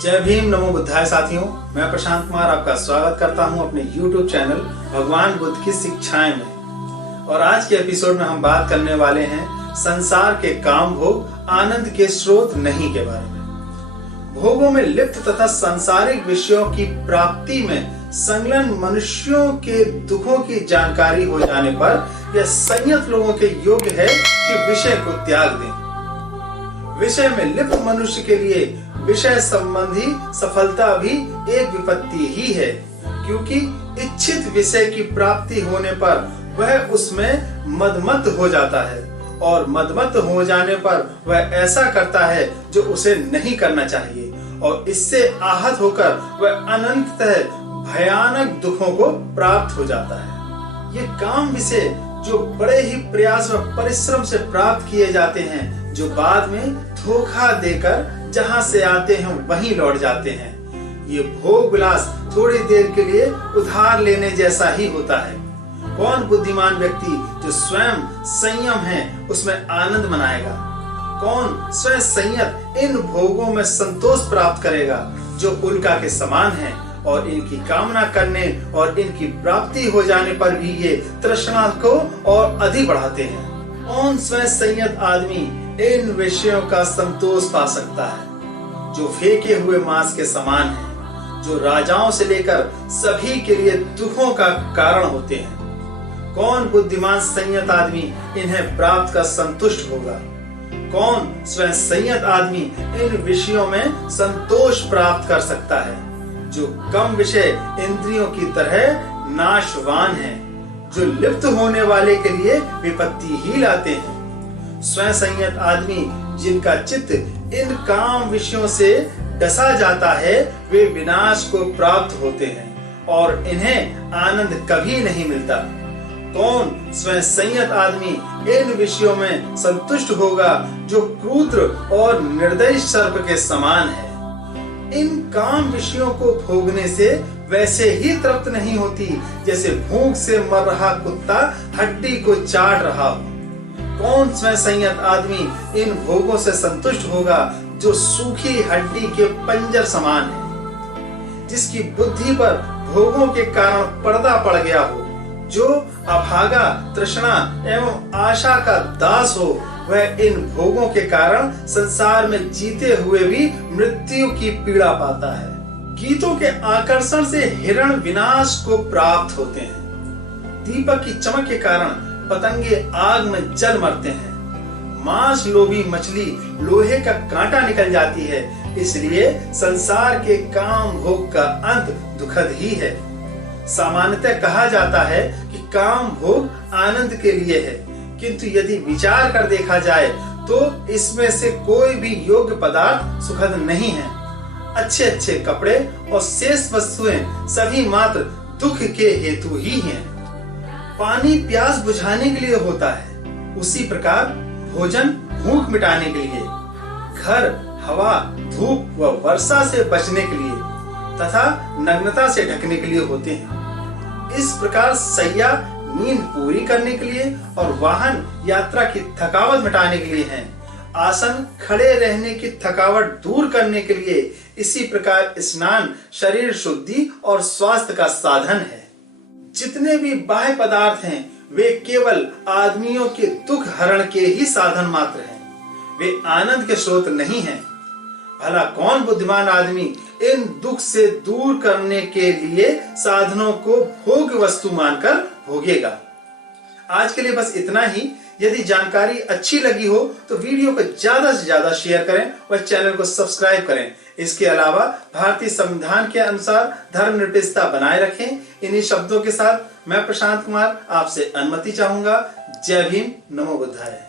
जय भीम, नमो बुद्धाय साथियों। मैं प्रशांत कुमार आपका स्वागत करता हूं अपने YouTube चैनल भगवान बुद्ध की शिक्षाएं में। और आज के एपिसोड में हम बात करने वाले हैं संसार के काम भोग आनंद के स्रोत नहीं के बारे में। भोगों में लिप्त तथा सांसारिक विषयों की प्राप्ति में संलग्न मनुष्यों के दुखों की जानकारी हो जाने पर यह संयत लोगों के योग्य है कि विषय को त्याग दें। विषय में लिप्त मनुष्य के लिए विषय संबंधी सफलता भी एक विपत्ति ही है, क्योंकि इच्छित विषय की प्राप्ति होने पर वह उसमें मदमत हो जाता है और मदमत हो जाने पर वह ऐसा करता है जो उसे नहीं करना चाहिए और इससे आहत होकर वह अनंततः भयानक दुखों को प्राप्त हो जाता है। ये काम विषय जो बड़े ही प्रयास व परिश्रम से प्राप्त किए जाते हैं, जो बाद में धोखा देकर जहां से आते हैं वहीं लौट जाते हैं। ये भोग विलास थोड़ी देर के लिए उधार लेने जैसा ही होता है। कौन बुद्धिमान व्यक्ति जो स्वयं संयम है उसमें आनंद मनाएगा? कौन स्वयं संयत इन भोगों में संतोष प्राप्त करेगा जो उल्का के समान है और इनकी कामना करने और इनकी प्राप्ति हो जाने पर भी ये तृष्णा को और अधिक बढ़ाते हैं? कौन स्वयं संयत आदमी इन विषयों का संतोष पा सकता है जो फेंके हुए मांस के समान है, जो राजाओं से लेकर सभी के लिए दुखों का कारण होते हैं? कौन बुद्धिमान संयत आदमी इन्हें प्राप्त कर संतुष्ट होगा? कौन स्वयं संयत आदमी इन विषयों में संतोष प्राप्त कर सकता है जो कम विषय इंद्रियों की तरह नाशवान है, जो लिप्त होने वाले के लिए विपत्ति ही लाते हैं? स्वयं संयत आदमी जिनका चित्त इन काम विषयों से डसा जाता है वे विनाश को प्राप्त होते हैं और इन्हें आनंद कभी नहीं मिलता। कौन स्वयं संयत आदमी इन विषयों में संतुष्ट होगा जो क्रूर और निर्दयी सर्प के समान है? इन काम विषयों को भोगने से वैसे ही तृप्त नहीं होती जैसे भूख से मर रहा कुत्ता हड्डी को चाट रहा हो। कौन स्वयं संयत आदमी इन भोगों से संतुष्ट होगा जो सूखी हड्डी के पंजर समान है, जिसकी बुद्धि पर भोगों के कारण पर्दा पड़ गया हो, जो अभागा तृष्णा एवं आशा का दास हो? वह इन भोगों के कारण संसार में जीते हुए भी मृत्यु की पीड़ा पाता है। गीतों के आकर्षण से हिरण विनाश को प्राप्त होते हैं। दीपक की चमक के कारण पतंगे आग में जल मरते हैं। मांस लोभी मछली लोहे का कांटा निकल जाती है। इसलिए संसार के काम भोग का अंत दुखद ही है। सामान्यतः कहा जाता है कि काम भोग आनंद के लिए है, किंतु यदि विचार कर देखा जाए तो इसमें से कोई भी योग्य पदार्थ सुखद नहीं है। अच्छे अच्छे कपड़े और शेष वस्तुएं सभी मात्र दुख के हेतु ही हैं। पानी प्यास बुझाने के लिए होता है, उसी प्रकार भोजन भूख मिटाने के लिए, घर हवा धूप व वर्षा से बचने के लिए तथा नग्नता से ढकने के लिए होते हैं। इस प्रकार सैया नींद पूरी करने के लिए और वाहन यात्रा की थकावट मिटाने के लिए हैं। आसन खड़े रहने की थकावट दूर करने के लिए। इसी प्रकार स्नान शरीर शुद्धि और स्वास्थ्य का साधन है। जितने भी बाह्य पदार्थ हैं वे केवल आदमियों के दुख हरण के ही साधन मात्र हैं, वे आनंद के स्रोत नहीं हैं। भला कौन बुद्धिमान आदमी इन दुख से दूर करने के लिए साधनों को भोग वस्तु मानकर भोगेगा? आज के लिए बस इतना ही। यदि जानकारी अच्छी लगी हो तो वीडियो को ज्यादा से ज्यादा शेयर करें और चैनल को सब्सक्राइब करें। इसके अलावा भारतीय संविधान के अनुसार धर्मनिरपेक्षता बनाए रखें। इन्हीं शब्दों के साथ मैं प्रशांत कुमार आपसे अनुमति चाहूंगा। जय भीम, नमो बुद्धाय।